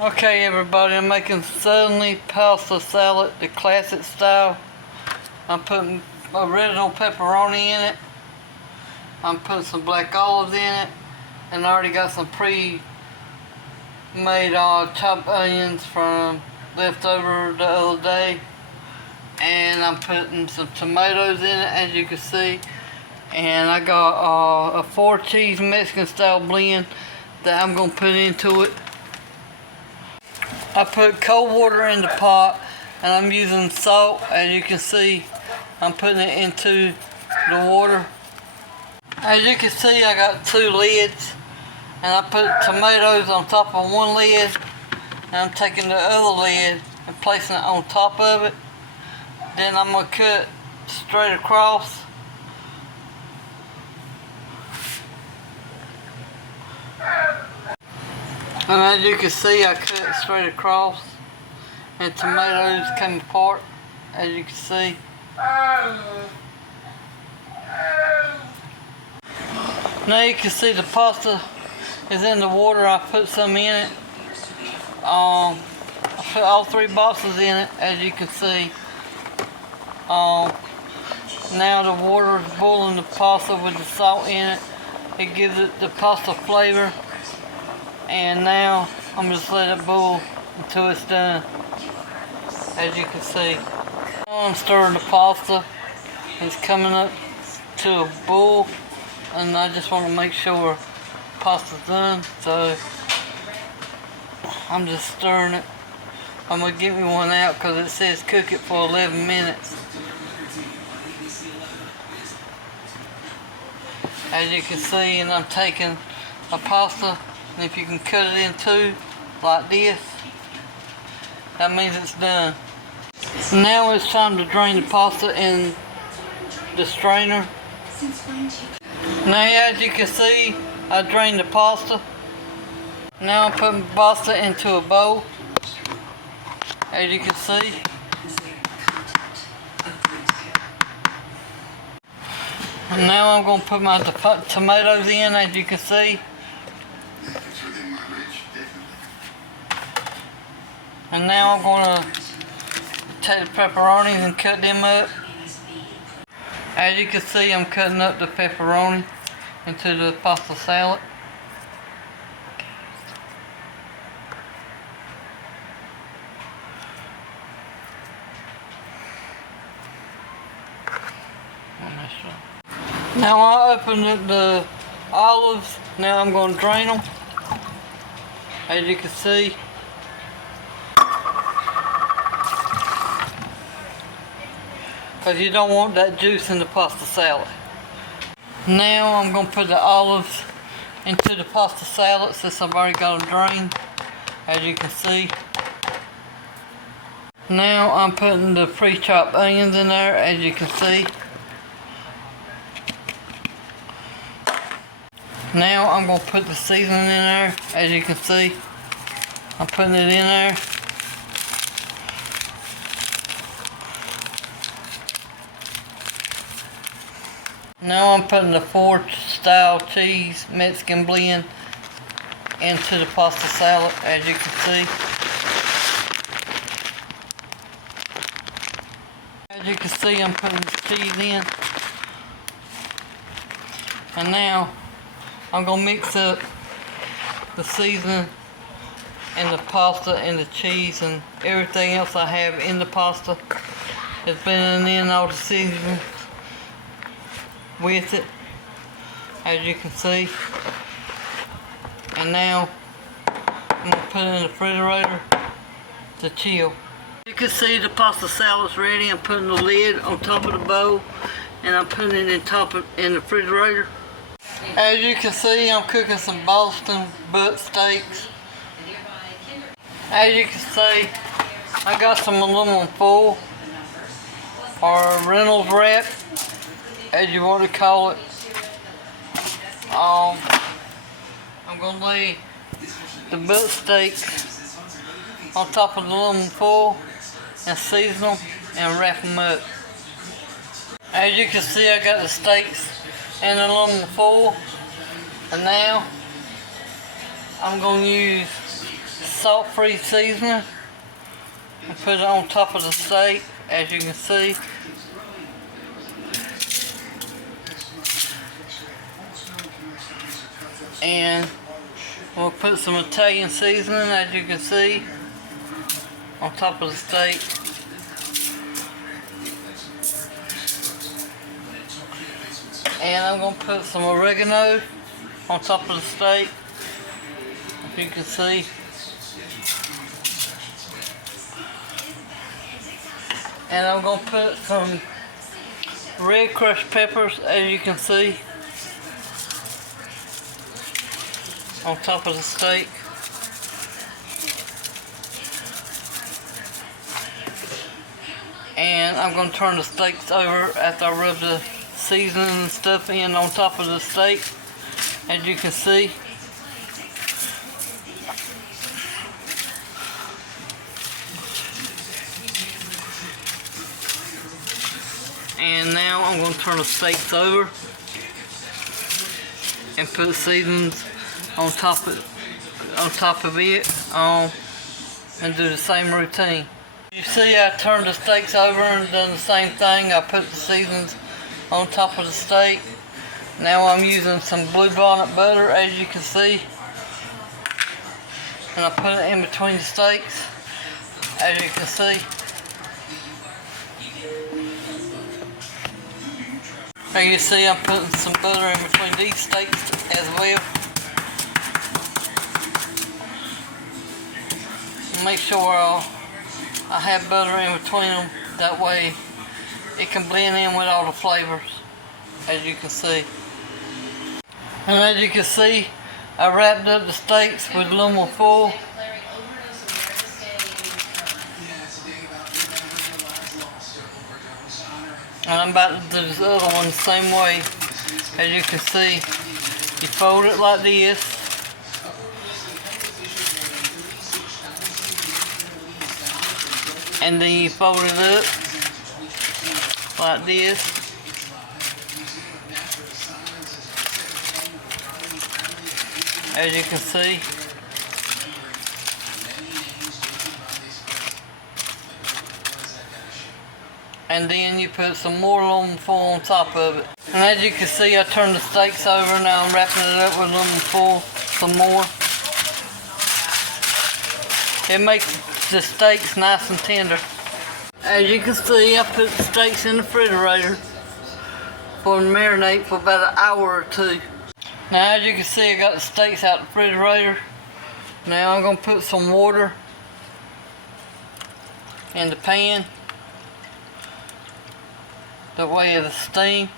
Okay everybody, I'm making Suddenly pasta salad, the classic style. I'm putting original pepperoni in it. I'm putting some black olives in it. And I already got some pre-made chopped onions from leftover the other day. And I'm putting some tomatoes in it, as you can see. And I got a 4-cheese Mexican style blend that I'm going to put into it. I put cold water in the pot and I'm using salt. As you can see, I'm putting it into the water. As you can see, I got 2 lids and I put tomatoes on top of one lid and I'm taking the other lid and placing it on top of it. Then I'm going to cut straight across. And as you can see, I cut straight across and tomatoes came apart, as you can see. Now you can see the pasta is in the water. I put some in it. I put all 3 boxes in it, as you can see. Now the water is boiling the pasta with the salt in it. It gives it the pasta flavor. And now I'm just let it boil until it's done, as you can see. Now I'm stirring the pasta. It's coming up to a boil, and I just want to make sure the pasta's done, so I'm just stirring it. I'm going to get me one out because it says cook it for 11 minutes. As you can see, and I'm taking a pasta, and if you can cut it in 2 like this, that means it's done. Now it's time to drain the pasta in the strainer. Now as you can see, I drained the pasta. Now I'm putting pasta into a bowl, as you can see. And now I'm going to put my tomatoes in, as you can see. And now I'm going to take the pepperonis and cut them up. As you can see, I'm cutting up the pepperoni into the pasta salad. Now I opened up the olives. Now I'm going to drain them, as you can see. Because you don't want that juice in the pasta salad. Now I'm going to put the olives into the pasta salad since I've already got them drained, as you can see. Now I'm putting the pre-chopped onions in there, as you can see. Now I'm going to put the seasoning in there, as you can see. I'm putting it in there. Now I'm putting the 4-style cheese Mexican blend into the pasta salad, as you can see. As you can see, I'm putting the cheese in. And now I'm going to mix up the seasoning and the pasta and the cheese and everything else I have in the pasta. It's been in all the seasoning with it, as you can see. And now I'm going to put it in the refrigerator to chill. You can see the pasta salad's ready. I'm putting the lid on top of the bowl and I'm putting it in the refrigerator. As you can see, I'm cooking some Boston butt steaks. As you can see, I got some aluminum foil or Reynolds wrap, as you want to call it. I'm going to lay the butt steaks on top of the aluminum foil and season them and wrap them up. As you can see, I got the steaks in the aluminum foil, and now I'm going to use salt-free seasoning and put it on top of the steak, as you can see. And we'll put some Italian seasoning, as you can see, on top of the steak. And I'm going to put some oregano on top of the steak, as you can see. And I'm going to put some red crushed peppers, as you can see, on top of the steak. And I'm going to turn the steaks over after I rub the seasoning and stuff in on top of the steak, as you can see. And now I'm going to turn the steaks over and put the seasonings on top of it, and do the same routine. You see, I turned the steaks over and done the same thing. I put the seasonings on top of the steak. Now I'm using some Bluebonnet butter, as you can see, and I put it in between the steaks, as you can see. As you see, I'm putting some butter in between these steaks as well. Make sure I have butter in between them, that way it can blend in with all the flavors, as you can see. And as you can see, I wrapped up the steaks with aluminum foil. And I'm about to do this other one the same way. As you can see, you fold it like this. And then you fold it up like this. As you can see. And then you put some more aluminum foil on top of it. And as you can see, I turned the steaks over. Now I'm wrapping it up with aluminum foil some more. It makes the steaks nice and tender. As you can see, I put the steaks in the refrigerator for them to marinate for about an hour or two. Now as you can see, I got the steaks out of the refrigerator. Now I'm going to put some water in the pan, the way of the steam,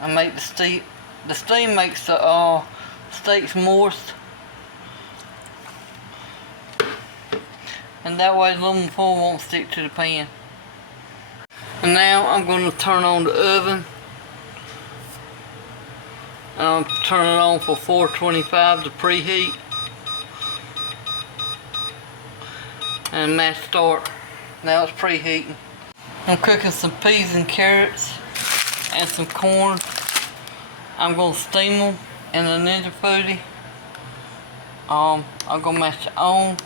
and make the steam makes the steaks moist, and that way the aluminum foil won't stick to the pan. And now I'm going to turn on the oven. I'll turn it on for 425 to preheat, and mash start. Now it's preheating. I'm cooking some peas and carrots and some corn. I'm going to steam them in the Ninja Foodi. I'm going to mash it on.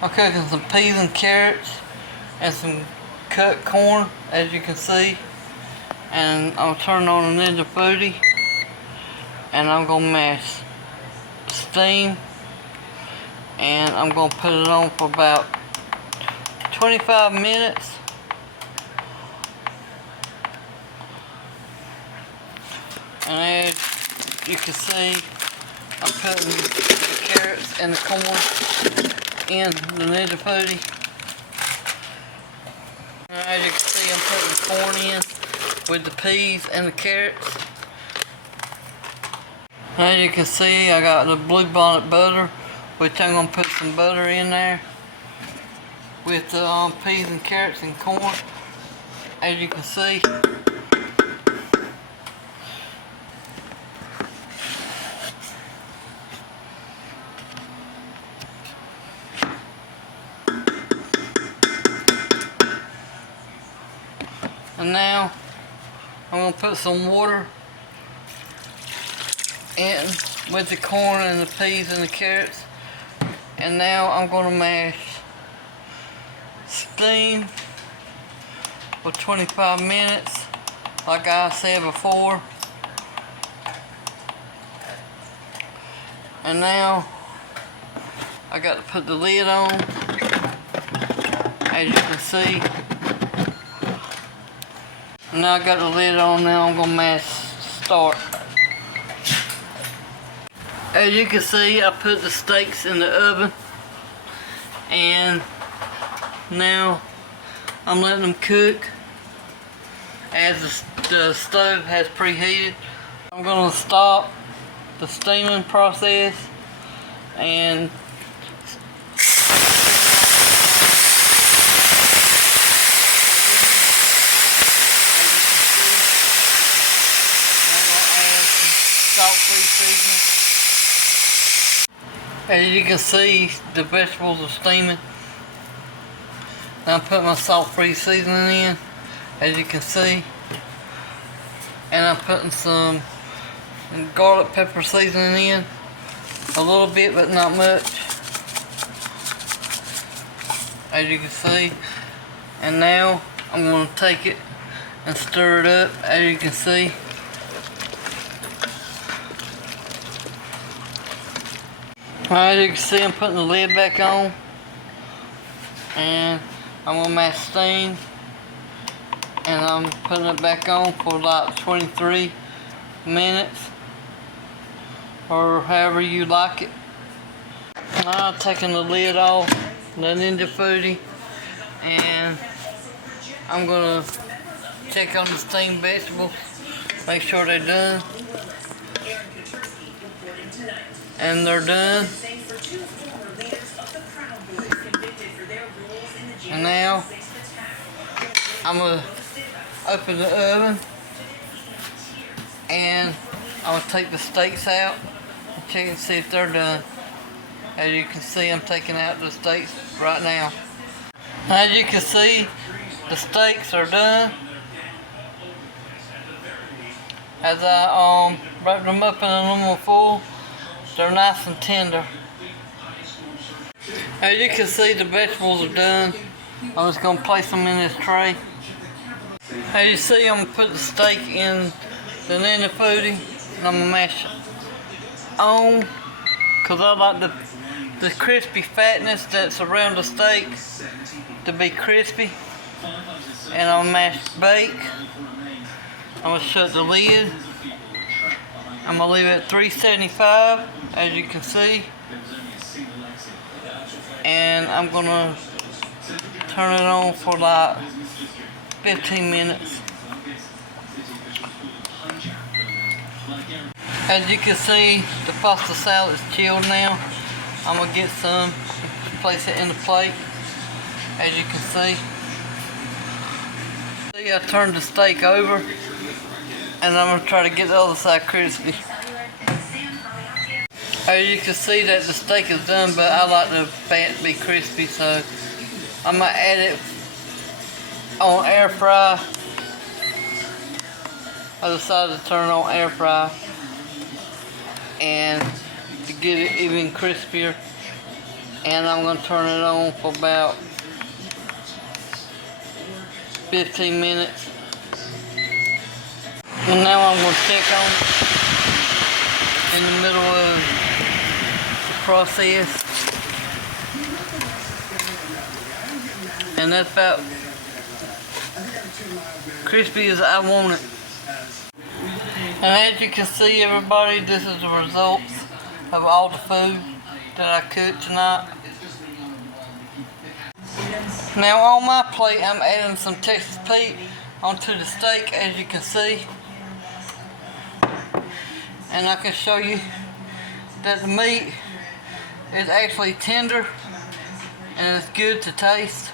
I'm cooking some peas and carrots and some cut corn, as you can see. And I'll turn on the Ninja Foodi, and I'm going to mash steam, and I'm going to put it on for about 25 minutes. And as you can see, I'm putting the carrots and the corn in the Ninja Foodi. And as you can see, I'm putting the corn in with the peas and the carrots. As you can see, I got the Bluebonnet butter, which I'm going to put some butter in there with the peas and carrots and corn, as you can see. And now I'm going to put some water in with the corn and the peas and the carrots. And now I'm gonna mash steam for 25 minutes, like I said before. And now I got to put the lid on, as you can see. Now I got the lid on, now I'm gonna mash start. As you can see, I put the steaks in the oven, and now I'm letting them cook as the stove has preheated. I'm gonna stop the steaming process and as you can see, the vegetables are steaming. Now I'm putting my salt-free seasoning in, as you can see. And I'm putting some garlic pepper seasoning in. A little bit, but not much. As you can see. And now I'm going to take it and stir it up, as you can see. As you can see, I'm putting the lid back on, and I'm going to mash steam, and I'm putting it back on for like 23 minutes, or however you like it. Now I'm taking the lid off, the Ninja Foodi, and I'm going to check on the steamed vegetables, make sure they're done. And they're done. And now I'm gonna open the oven, and I'm gonna take the steaks out and check and see if they're done. As you can see, I'm taking out the steaks right now. As you can see, the steaks are done. As I wrapped them up in aluminum foil, they're nice and tender. As you can see, the vegetables are done. I'm just going to place them in this tray. As you see, I'm going to put the steak in the Ninja Foodi, and I'm going to mash it on, because I like the crispy fatness that's around the steak to be crispy. And I'm going to mash bake. I'm going to shut the lid. I'm going to leave it at 375, as you can see. And I'm going to turn it on for like 15 minutes. As you can see, the pasta salad is chilled now. I'm going to get some, place it in the plate, as you can see. See, I turned the steak over, and I'm going to try to get the other side crispy. As you can see that the steak is done, but I like the fat to be crispy, so I'm going to add it on air fry. I decided to turn on air fry, and to get it even crispier. And I'm going to turn it on for about 15 minutes. And now I'm going to check on in the middle of the process. And that's about crispy as I want it. And as you can see, everybody, this is the results of all the food that I cooked tonight. Now on my plate, I'm adding some Texas Pete onto the steak, as you can see. And I can show you that the meat is actually tender and it's good to taste.